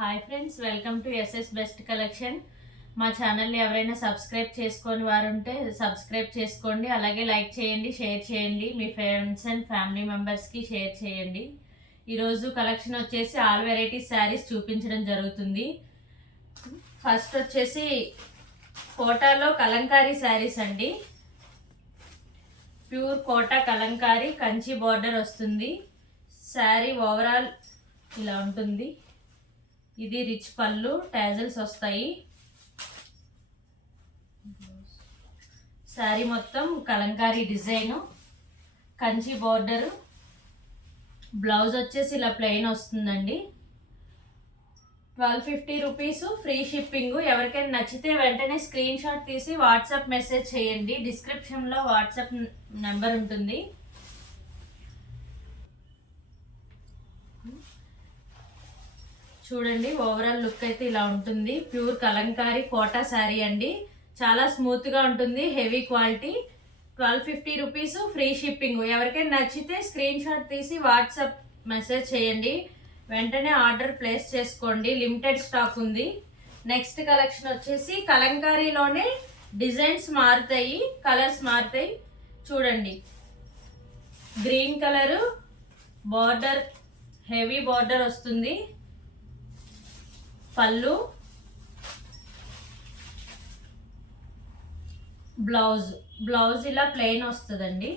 Hi friends, welcome to SS best collection. మా ఛానల్ని ఎవరైనా సబ్స్క్రైబ్ చేసుకొని వారు ఉంటే సబ్స్క్రైబ్ చేసుకోండి. అలాగే లైక్ చేయండి, షేర్ చేయండి, మీ ఫ్రెండ్స్ అండ్ ఫ్యామిలీ మెంబర్స్కి షేర్ చేయండి. ఈరోజు కలెక్షన్ వచ్చేసి ఆల్ వెరైటీస్ శారీస్ చూపించడం జరుగుతుంది. ఫస్ట్ వచ్చేసి కోటాలో కలంకారీ శారీస్ అండి. ప్యూర్ కోటా కలంకారీ కంచి బార్డర్ వస్తుంది. శారీ ఓవరాల్ ఇలా ఉంటుంది. ఇది రిచ్ పళ్ళు, టాజల్స్ వస్తాయి. శారీ మొత్తం Kalamkari design, Kanchi border. Blouse వచ్చేసి ఇలా ప్లెయిన్ వస్తుందండి. 1250 రూపీస్, ఫ్రీ షిప్పింగ్. ఎవరికైనా నచ్చితే వెంటనే స్క్రీన్ షాట్ తీసి వాట్సాప్ మెసేజ్ చేయండి. డిస్క్రిప్షన్లో వాట్సాప్ నెంబర్ ఉంటుంది. చూడండి, ఓవరాల్ లుక్ అయితే ఇలా ఉంటుంది. ప్యూర్ కలంకారీ కోటా శారీ అండి. చాలా స్మూత్గా ఉంటుంది, heavy quality. 1250 rupees, free shipping. ఎవరికైనా నచ్చితే స్క్రీన్ షాట్ తీసి వాట్సాప్ మెసేజ్ చేయండి. వెంటనే ఆర్డర్ ప్లేస్ చేసుకోండి, లిమిటెడ్ స్టాక్ ఉంది. నెక్స్ట్ కలెక్షన్ వచ్చేసి కలంకారీలోనే డిజైన్స్ మారుతాయి, కలర్స్ మారుతాయి. చూడండి, green colour border, heavy border వస్తుంది. పళ్ళు, బ్లౌజ్ ఇలా ప్లెయిన్ వస్తుందండి.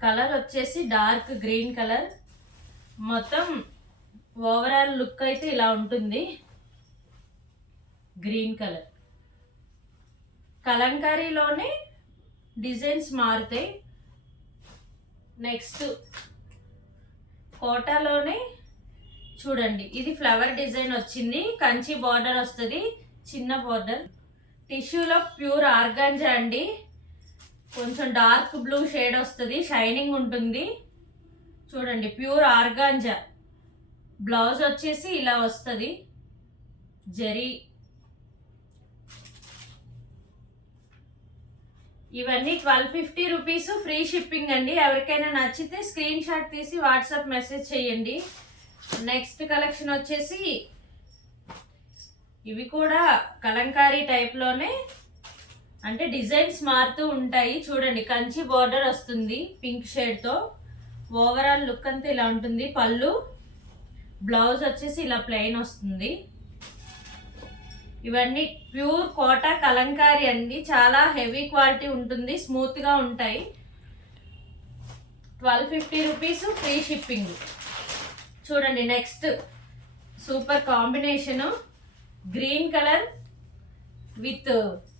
కలర్ వచ్చేసి డార్క్ గ్రీన్ కలర్. మొత్తం ఓవరాల్ లుక్ అయితే ఇలా ఉంటుంది. Green colour. కలంకారీలోనే డిజైన్స్ మారుతాయి. నెక్స్ట్ కోటాలోనే చూడండి, ఇది ఫ్లవర్ డిజైన్ వచ్చింది. కంచి బార్డర్ వస్తుంది, చిన్న బార్డర్. టిష్యూలో ప్యూర్ ఆర్గాంజా అండి. కొంచెం డార్క్ బ్లూ షేడ్ వస్తుంది, షైనింగ్ ఉంటుంది. చూడండి, ప్యూర్ ఆర్గాంజా. బ్లౌజ్ వచ్చేసి ఇలా వస్తుంది, జరీ. ఇవన్నీ 1250 రూపీస్, ఫ్రీ షిప్పింగ్ అండి. ఎవరికైనా నచ్చితే స్క్రీన్ షాట్ తీసి వాట్సాప్ మెసేజ్ చేయండి. నెక్స్ట్ కలెక్షన్ వచ్చేసి ఇవి కూడా కలంకారీ టైప్లోనే, అంటే డిజైన్స్ మారుతూ ఉంటాయి. చూడండి, కంచి బార్డర్ వస్తుంది పింక్ షేడ్తో. ఓవరాల్ లుక్ అంతా ఇలా ఉంటుంది. పళ్ళు, బ్లౌజ్ వచ్చేసి ఇలా ప్లెయిన్ వస్తుంది. ఇవన్నీ ప్యూర్ కోటా కలంకారీ అండి. చాలా హెవీ క్వాలిటీ ఉంటుంది, స్మూత్గా ఉంటాయి. 1250 రూపీస్, ఫ్రీ షిప్పింగ్. చూడండి, next super combination. Green colour with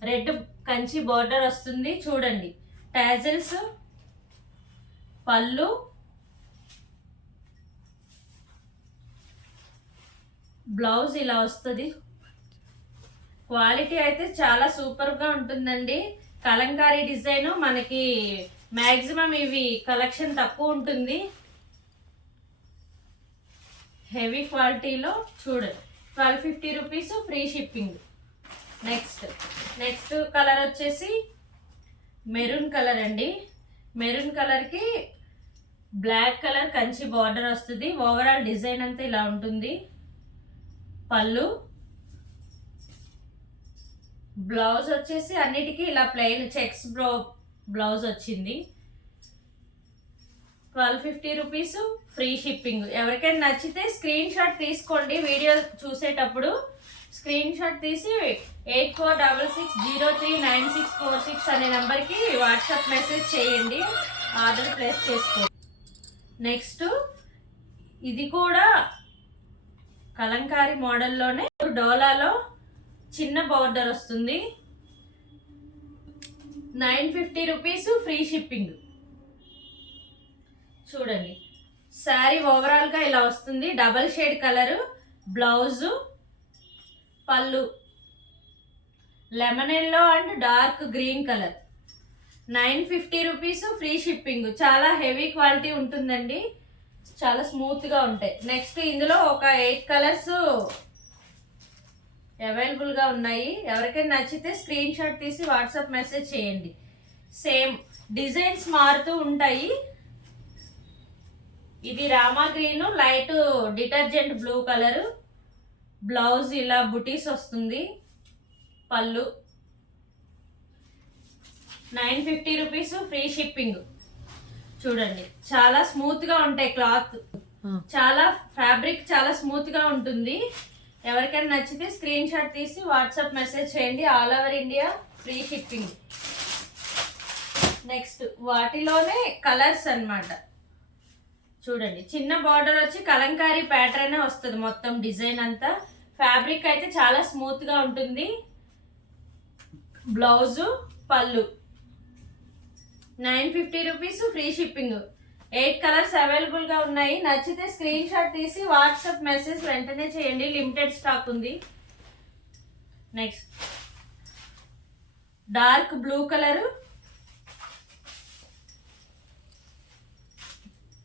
red Kanchi border వస్తుంది. చూడండి, టాజల్స్, పళ్ళు, బ్లౌజ్ ఇలా వస్తుంది. క్వాలిటీ అయితే చాలా సూపర్గా ఉంటుందండి. కలంకారీ డిజైన్ మనకి మ్యాక్సిమం ఇవి కలెక్షన్ తక్కువ ఉంటుంది. హెవీ క్వాలిటీలో చూడండి, 1250 rupees, free shipping. Next colour వచ్చేసి మెరూన్ కలర్ అండి. మెరూన్ కలర్కి బ్లాక్ కలర్ కంచి బార్డర్ వస్తుంది. ఓవరాల్ డిజైన్ అంతా ఇలా ఉంటుంది. పళ్ళు, బ్లౌజ్ వచ్చేసి అన్నిటికీ ఇలా ప్లెయిన్ చెక్స్ బ్లౌజ్ వచ్చింది. 1250 రూపీస్, ఫ్రీ షిప్పింగ్. ఎవరికైనా నచ్చితే స్క్రీన్ షాట్ తీసుకోండి. వీడియో చూసేటప్పుడు స్క్రీన్ షాట్ తీసి 8466039646 అనే నెంబర్కి వాట్సాప్ మెసేజ్ చేయండి, ఆర్డర్ ప్లేస్ చేసుకోండి. నెక్స్ట్ ఇది కూడా కలంకారీ మోడల్లోనే డోలాలో చిన్న బార్డర్ వస్తుంది. 950 రూపీస్, ఫ్రీ షిప్పింగ్. చూడండి, శారీ ఓవరాల్గా ఇలా వస్తుంది. డబల్ షేడ్ కలరు, బ్లౌజు, పళ్ళు lemon yellow and dark green colour. 950 rupees, free shipping. చాలా హెవీ క్వాలిటీ ఉంటుందండి, చాలా స్మూత్గా ఉంటాయి. నెక్స్ట్ ఇందులో ఒక 8 కలర్స్ అవైలబుల్గా ఉన్నాయి. ఎవరికైనా నచ్చితే స్క్రీన్ షాట్ తీసి వాట్సాప్ మెసేజ్ చేయండి. సేమ్ డిజైన్స్ మారుతూ ఉంటాయి. ఇది Rama green light detergent blue colour. Blouse ఇలా బుటీస్ వస్తుంది. పళ్ళు 950 రూపీస్, ఫ్రీ షిప్పింగ్. చూడండి చాలా స్మూత్ గా ఉంటాయి క్లాత్, చాలా ఫ్యాబ్రిక్ చాలా స్మూత్ గా ఉంటుంది. ఎవరికైనా నచ్చితే స్క్రీన్ షాట్ తీసి వాట్సాప్ మెసేజ్ చేయండి. All over India free shipping. Next వాటిలోనే కలర్స్ అన్నమాట. చూడండి చిన్న బార్డర్ వచ్చి కలంకారీ ప్యాటర్న్ వస్తుంది మొత్తం డిజైన్ అంతా. ఫ్యాబ్రిక్ అయితే చాలా స్మూత్ గా ఉంటుంది. బ్లౌజ్, పళ్ళు 950 rupees, free shipping. 8 colours available గా ఉన్నాయి. నచ్చితే స్క్రీన్ షాట్ తీసి వాట్సాప్ మెసేజ్ వెంటనే చేయండి. లిమిటెడ్ స్టాక్ ఉంది. Next dark blue colour,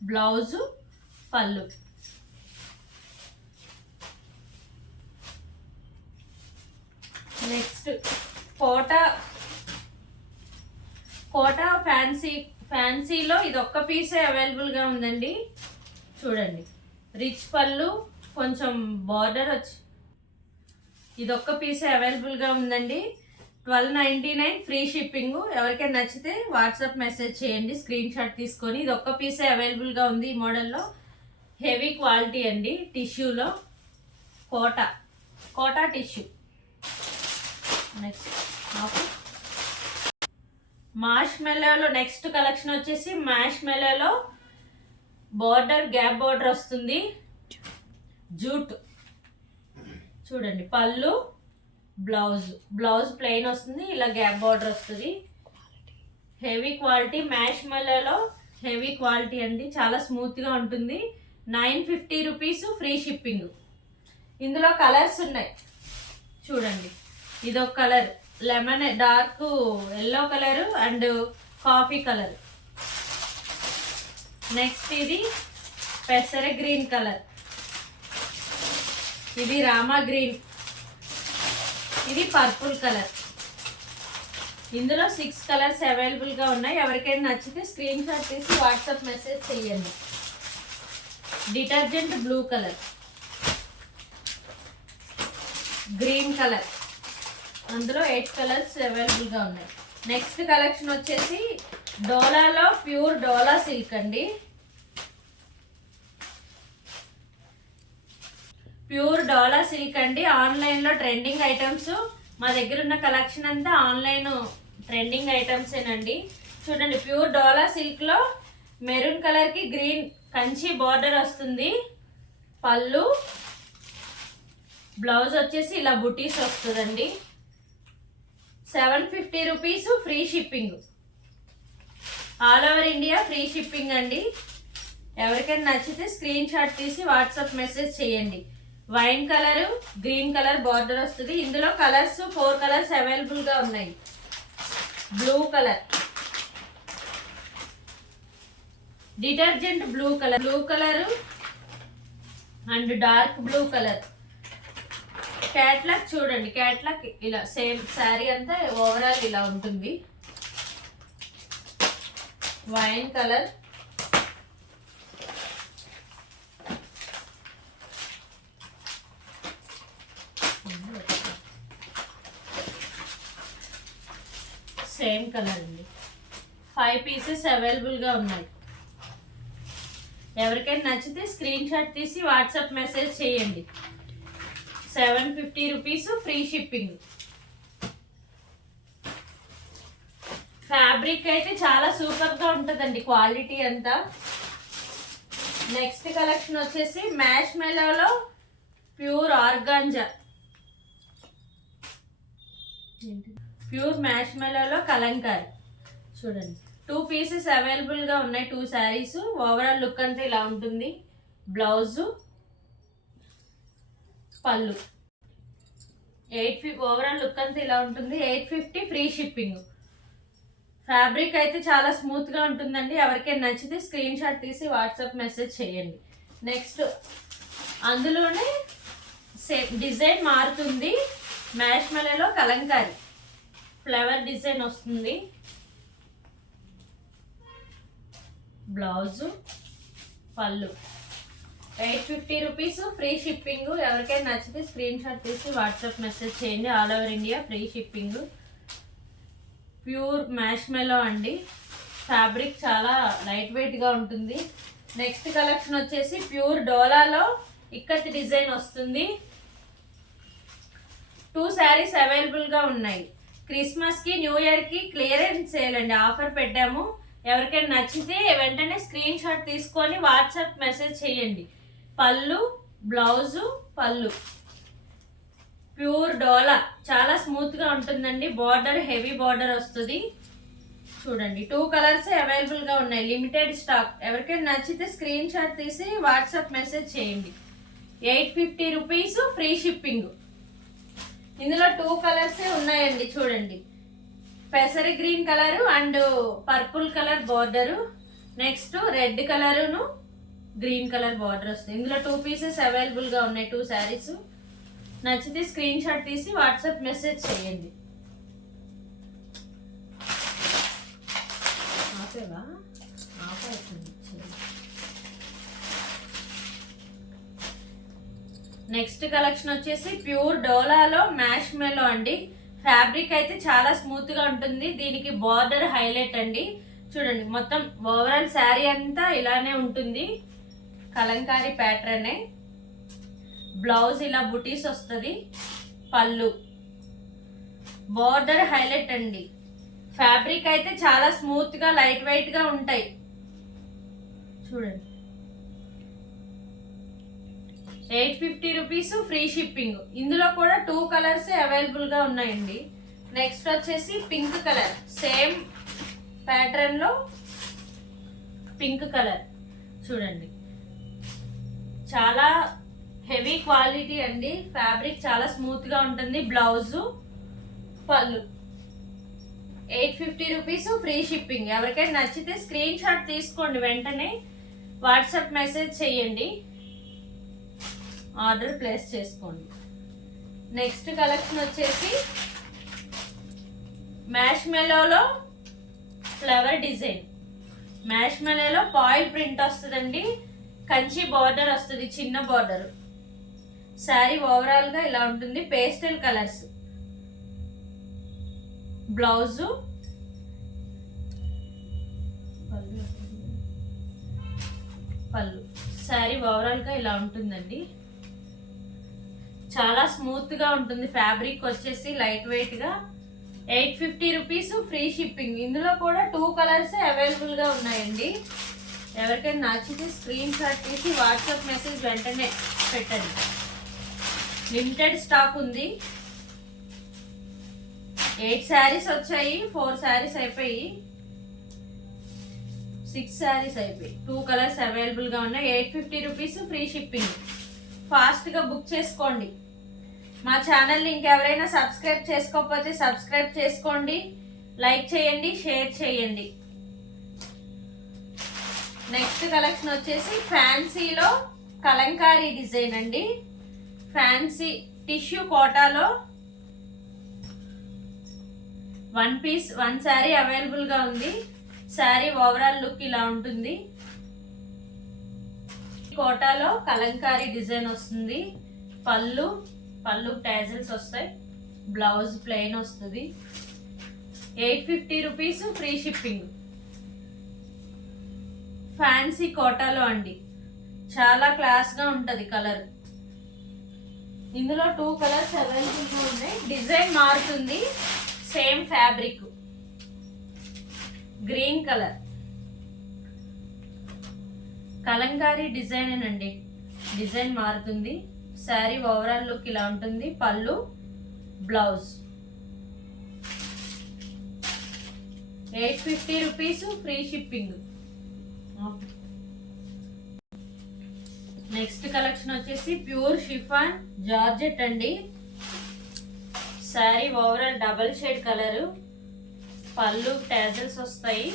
blouse, పళ్ళు. నెక్స్ట్ కోటా ఫ్యాన్సీలో ఇది ఒక్క పీసే అవైలబుల్ గా ఉందండి. చూడండి రిచ్ పళ్ళు, కొంచెం బార్డర్ వచ్చి ఇది ఒక్క పీసే అవైలబుల్ గా ఉందండి. 1299, ఫ్రీ షిప్పింగ్. ఎవరికైనా నచ్చితే వాట్సాప్ మెసేజ్ చేయండి స్క్రీన్ షాట్ తీసుకొని. ఇది ఒక్క పీసే అవైలబుల్ గా ఉంది ఈ మోడల్లో. హెవీ క్వాలిటీ అండి. టిష్యూలో కోటా టిష్యూ. నెక్స్ట్ మాష్ మెల్లోలో నెక్స్ట్ కలెక్షన్ వచ్చేసి మాష్ మెల్లోలో బార్డర్, గ్యాప్ బార్డర్ వస్తుంది. జూట్. చూడండి పళ్ళు, బ్లౌజ్ ప్లెయిన్ వస్తుంది. ఇలా గ్యాప్ బార్డర్ వస్తుంది. హెవీ క్వాలిటీ మాష్ మెల్లోలో హెవీ క్వాలిటీ అండి. చాలా స్మూత్ గా ఉంటుంది. 950 రూపీస్, ఫ్రీ షిప్పింగ్. ఇందులో కలర్స్ ఉన్నాయి. చూడండి ఇదొక colour, lemon dark yellow colour and coffee colour. Next ఇది పెసర గ్రీన్ కలర్. ఇది రామా గ్రీన్. ఇది పర్పుల్ కలర్. ఇందులో 6 కలర్స్ అవైలబుల్ గా ఉన్నాయి. ఎవరికైనా నచ్చితే స్క్రీన్ షాట్ తీసి వాట్సాప్ మెసేజ్ చేయండి. Detergent blue colour, green colour. అందులో 8 కలర్స్ అవైలబుల్ గా ఉన్నాయి. నెక్స్ట్ కలెక్షన్ వచ్చేసి డోలాలో ప్యూర్ డోలా సిల్క్ అండి. ప్యూర్ డోలా సిల్క్ అండి. ఆన్లైన్ లో ట్రెండింగ్ ఐటమ్స్. మా దగ్గర ఉన్న కలెక్షన్ అంతా ఆన్లైన్ ట్రెండింగ్ ఐటమ్స్ ఏనండి. చూడండి ప్యూర్ డోలా సిల్క్ లో మెరూన్ కలర్ కి గ్రీన్ కంచి బార్డర్ వస్తుంది. పళ్ళు, బ్లౌజ్ వచ్చేసి ఇలా బుటీస్ వస్తుందండి. 750 rupees, free shipping. All over India free shipping అండి. ఎవరికైనా నచ్చితే స్క్రీన్ షాట్ తీసి వాట్సాప్ మెసేజ్ చేయండి. Wine colour, green colour border వస్తుంది. ఇందులో కలర్స్ 4 కలర్స్ అవైలబుల్ గా ఉన్నాయి. Blue colour, detergent blue colour and dark blue colour. Catalogue చూడండి, క్యాట్లాగ్ ఇలా సేమ్ శారీ అంతా ఓవరాల్ ఇలా ఉంటుంది. వైన్ కలర్, సేమ్ కలర్ అండి. 5 పీసెస్ అవైలబుల్ గా ఉన్నాయి. ఎవరికైనా నచ్చితే స్క్రీన్ షాట్ తీసి వాట్సాప్ మెసేజ్ చేయండి. 750 రూపీస్, ఫ్రీ షిప్పింగ్. ఫ్యాబ్రిక్ అయితే చాలా సూపర్ గా ఉంటుందండి క్వాలిటీ అంతా. నెక్స్ట్ కలెక్షన్ వచ్చేసి మ్యాష్ మెలోలో ప్యూర్ ఆర్గాంజా. ప్యూర్ మ్యాష్ మెలోలో కలంకారీ. చూడండి 2 పీసెస్ అవైలబుల్ గా ఉన్నాయి. 2 శారీస్. ఓవరాల్ లుక్ అంతా ఇలా ఉంటుంది. బ్లౌజ్, పళ్ళు. ఓవరాల్ లుక్ అంతా ఇలా ఉంటుంది. 850, ఫ్రీ షిప్పింగ్. ఫ్యాబ్రిక్ అయితే చాలా స్మూత్ గా ఉంటుందండి. ఎవరికైనా నచ్చితే స్క్రీన్ షాట్ తీసి వాట్సాప్ మెసేజ్ చేయండి. నెక్స్ట్ అందులోనే డిజైన్ మారుతుంది. మ్యాష్ మెలలో కలంకారీ ఫ్లవర్ డిజైన్ వస్తుంది. బ్లౌజ్, పళ్ళు 850 రూపీస్, ఫ్రీ షిప్పింగ్. ఎవరికైనా నచ్చితే స్క్రీన్ షాట్ తీసి వాట్సాప్ మెసేజ్ చేయండి. All over India free shipping. Pure మ్యాష్ మెలో అండి. ఫ్యాబ్రిక్ చాలా లైట్ వెయిట్గా ఉంటుంది. నెక్స్ట్ కలెక్షన్ వచ్చేసి ప్యూర్ డోలాలో ఇక్కత్ డిజైన్ వస్తుంది. 2 శారీస్ అవైలబుల్గా ఉన్నాయి. క్రిస్మస్కి న్యూ ఇయర్కి క్లియరెన్స్ సేల్ అండి, ఆఫర్ పెట్టాము. ఎవరికైనా నచ్చితే వెంటనే స్క్రీన్ షాట్ తీసుకొని వాట్సాప్ మెసేజ్ చేయండి. పళ్ళు, బ్లౌజు, పళ్ళు. ప్యూర్ డోలా చాలా స్మూత్గా ఉంటుందండి. బార్డర్ హెవీ బార్డర్ వస్తుంది. చూడండి 2 కలర్స్ అవైలబుల్గా ఉన్నాయి, లిమిటెడ్ స్టాక్. ఎవరికైనా నచ్చితే స్క్రీన్ షాట్ తీసి వాట్సాప్ మెసేజ్ చేయండి. 850 రూపీస్, ఫ్రీ షిప్పింగ్. ఇందులో 2 కలర్స్ ఉన్నాయండి. చూడండి పెసరి green colour and purple colour border. Next red కలరును గ్రీన్ కలర్ బార్డర్ వస్తుంది. ఇందులో 2 పీసెస్ అవైలబుల్గా ఉన్నాయి, 2 శారీస్. నచ్చితే స్క్రీన్ షాట్ తీసి వాట్సాప్ మెసేజ్ చేయండి. నెక్స్ట్ కలెక్షన్ వచ్చేసి ప్యూర్ డోలాలో మ్యాష్ మెలో అండి. ఫ్యాబ్రిక్ అయితే చాలా స్మూత్ గా ఉంటుంది. దీనికి బార్డర్ హైలైట్ అండి. చూడండి మొత్తం ఓవరాల్ శారీ అంతా ఇలానే ఉంటుంది. కలంకారీ ప్యాటర్న్. బ్లౌజ్ ఇలా బుటీస్ వస్తుంది. పళ్ళు, బార్డర్ హైలైట్ అండి. ఫ్యాబ్రిక్ అయితే చాలా స్మూత్ గా లైట్ వెయిట్ గా ఉంటాయి. చూడండి 850 రూపీస్, ఫ్రీ షిప్పింగ్. ఇందులో కూడా 2 కలర్స్ అవైలబుల్ గా ఉన్నాయండి. నెక్స్ట్ వచ్చేసి పింక్ కలర్, సేమ్ ప్యాటర్న్ లో పింక్ కలర్. చూడండి చాలా హెవీ క్వాలిటీ అండి. ఫ్యాబ్రిక్ చాలా స్మూత్ గా ఉంటుంది. బ్లౌజు, పళ్ళు. 850 రూపీస్, ఫ్రీ షిప్పింగ్. ఎవరికైనా నచ్చితే స్క్రీన్ షాట్ తీసుకోండి, వెంటనే వాట్సాప్ మెసేజ్ చేయండి, ఆర్డర్ ప్లేస్ చేసుకోండి. నెక్స్ట్ కలెక్షన్ వచ్చేసి మ్యాష్ మెలోలో ఫ్లవర్ డిజైన్. మ్యాష్ మెలోలో పాయిల్ ప్రింట్ వస్తుందండి. కంచి బార్డర్ వస్తుంది, చిన్న బార్డర్. శారీ ఓవరాల్ గా ఇలా ఉంటుంది. Pastel colours. బ్లౌజు, పళ్ళు. శారీ ఓవరాల్ గా ఇలా ఉంటుందండి. చాలా స్మూత్ గా ఉంటుంది. ఫ్యాబ్రిక్ వచ్చేసి లైట్ వెయిట్ గా. 850 రూపీస్, ఫ్రీ షిప్పింగ్. ఇందులో కూడా 2 కలర్స్ అవైలబుల్ గా ఉన్నాయండి. ఎవరికైనా నచ్చితే స్క్రీన్ షాట్ తీసి వాట్సాప్ మెసేజ్ వెంటనే పెట్టండి. లిమిటెడ్ స్టాక్ ఉంది. 8 శారీస్ వచ్చాయి, 4 శారీస్ అయిపోయి, 6 శారీస్ అయిపోయి. 2 కలర్స్ అవైలబుల్ గా ఉన్నాయి. 850 రూపీస్, ఫ్రీ షిప్పింగ్. ఫాస్ట్ గా బుక్ చేసుకోండి. మా ఛానల్ని ఇంకెవరైనా సబ్స్క్రైబ్ చేసుకోకపోతే సబ్స్క్రైబ్ చేసుకోండి, లైక్ చేయండి, షేర్ చేయండి. నెక్స్ట్ కలెక్షన్ వచ్చేసి ఫ్యాన్సీలో కలంకారీ డిజైన్ అండి. ఫ్యాన్సీ టిష్యూ కోటాలో 1 పీస్ 1 శారీ అవైలబుల్ గా ఉంది. శారీ ఓవరాల్ లుక్ ఇలా ఉంటుంది. కోటాలో కలంకారీ డిజైన్ వస్తుంది. పళ్ళు, పళ్ళు టాజిల్స్ వస్తాయి. బ్లౌజ్ ప్లెయిన్ వస్తుంది. 850 రూపీస్, ఫ్రీ షిప్పింగ్. ఫ్యాన్సీ కోటాలో అండి. చాలా క్లాస్ గా ఉంటది కలర్. ఇందులో 2 కలర్స్ అవైలబుల్ గా ఉన్నాయి. డిజైన్ మారుతుంది. Same fabric. Green colour Kalamkari design అండి. డిజైన్ మారుతుంది. శారీ ఓవరాల్ లుక్ ఇలా ఉంటుంది. పళ్ళు, blouse. 850 rupees, free shipping. Next collection వచ్చేసి ప్యూర్ షిఫాన్ జార్జెట్ అండి. Sari overall double shade colour. పళ్ళు టాజల్స్ వస్తాయి.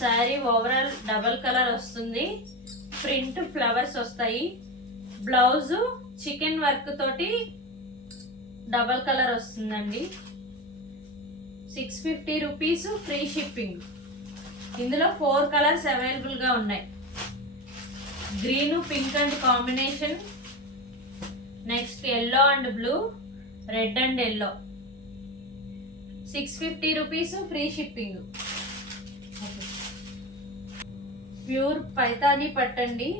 శారీ ఓవరాల్ డబల్ కలర్ వస్తుంది. ప్రింట్ ఫ్లవర్స్ వస్తాయి. బ్లౌజ్ చికెన్ వర్క్ తోటి డబల్ కలర్ వస్తుందండి. 650 రూపీస్, ఫ్రీ షిప్పింగ్. ఇందులో 4 కలర్స్ అవైలబుల్ గా ఉన్నాయి. Green pink and combination, next yellow and blue, red and yellow. 650 rupees, free shipping. Pure Paithani పట్టండి.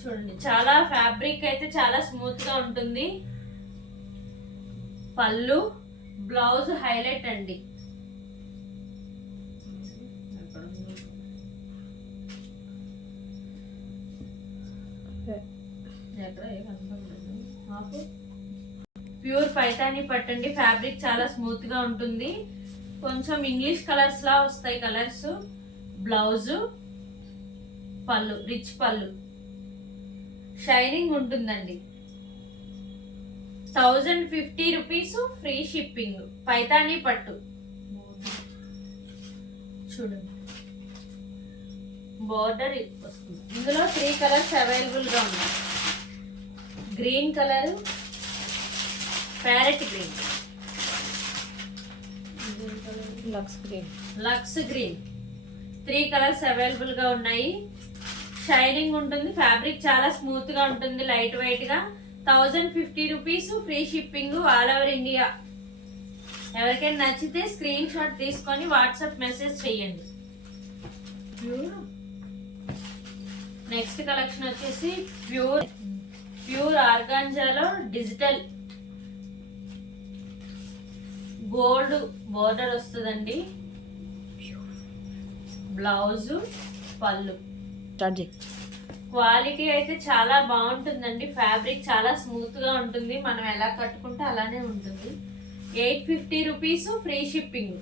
చూడండి, చాలా ఫ్యాబ్రిక్ అయితే చాలా స్మూత్ గా ఉంటుంది. పళ్ళు, బ్లౌజ్ హైలైట్ అండి. ప్యూర్ పైతానీ పట్టండి. ఫ్యాబ్రిక్ చాలా స్మూత్ గా ఉంటుంది. కొంచెం ఇంగ్లీష్ కలర్స్ లా వస్తాయి కలర్స్. బ్లౌజ్, పళ్ళు, రిచ్ పళ్ళు, షైనింగ్ ఉంటుందండి. 1050 రూపీస్, ఫ్రీ షిప్పింగ్. పైతానీ పట్టు చూడండి, బోర్డర్ వస్తుంది. ఇందులో 3 కలర్స్ అవైలబుల్ గా ఉన్నాయి. గ్రీన్ కలర్, ప్యారెట్ గ్రీన్, లక్స్ గ్రీన్. 3 కలర్స్ అవైలబుల్ గా ఉన్నాయి. షైనింగ్ ఉంటుంది. ఫ్యాబ్రిక్ చాలా స్మూత్ గా ఉంటుంది, లైట్ వెయిట్ గా. 1050 rupees, free shipping, all over India. ఎవరికైనా నచ్చితే స్క్రీన్ షాట్ తీసుకొని వాట్సాప్ మెసేజ్ చేయండి. నెక్స్ట్ కలెక్షన్ వచ్చేసి ప్యూర్ ఆర్గాంజాలో డిజిటల్ గోల్డ్ బోర్డర్ వస్తుందండి. బ్లౌజ్, పళ్ళు. క్వాలిటీ అయితే చాలా బాగుంటుందండి. ఫ్యాబ్రిక్ చాలా స్మూత్ గా ఉంటుంది. మనం ఎలా కట్టుకుంటే అలానే ఉంటుంది. 850 rupees, free shipping.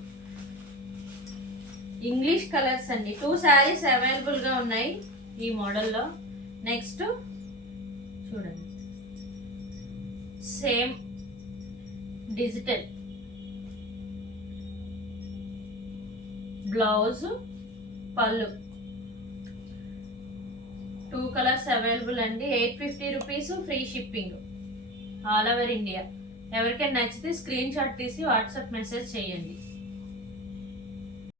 English colours అండి. 2 శారీస్ అవైలబుల్ గా ఉన్నాయి ఈ మోడల్లో. నెక్స్ట్ చూడండి, సేమ్ డిజిటల్ బ్లౌజ్, పళ్ళు. 2 కలర్స్ అవైలబుల్ అండి. 850 rupees, free shipping, all over India. ఎవరికైనా నచ్చితే స్క్రీన్ షాట్ తీసి వాట్సాప్ మెసేజ్ చేయండి.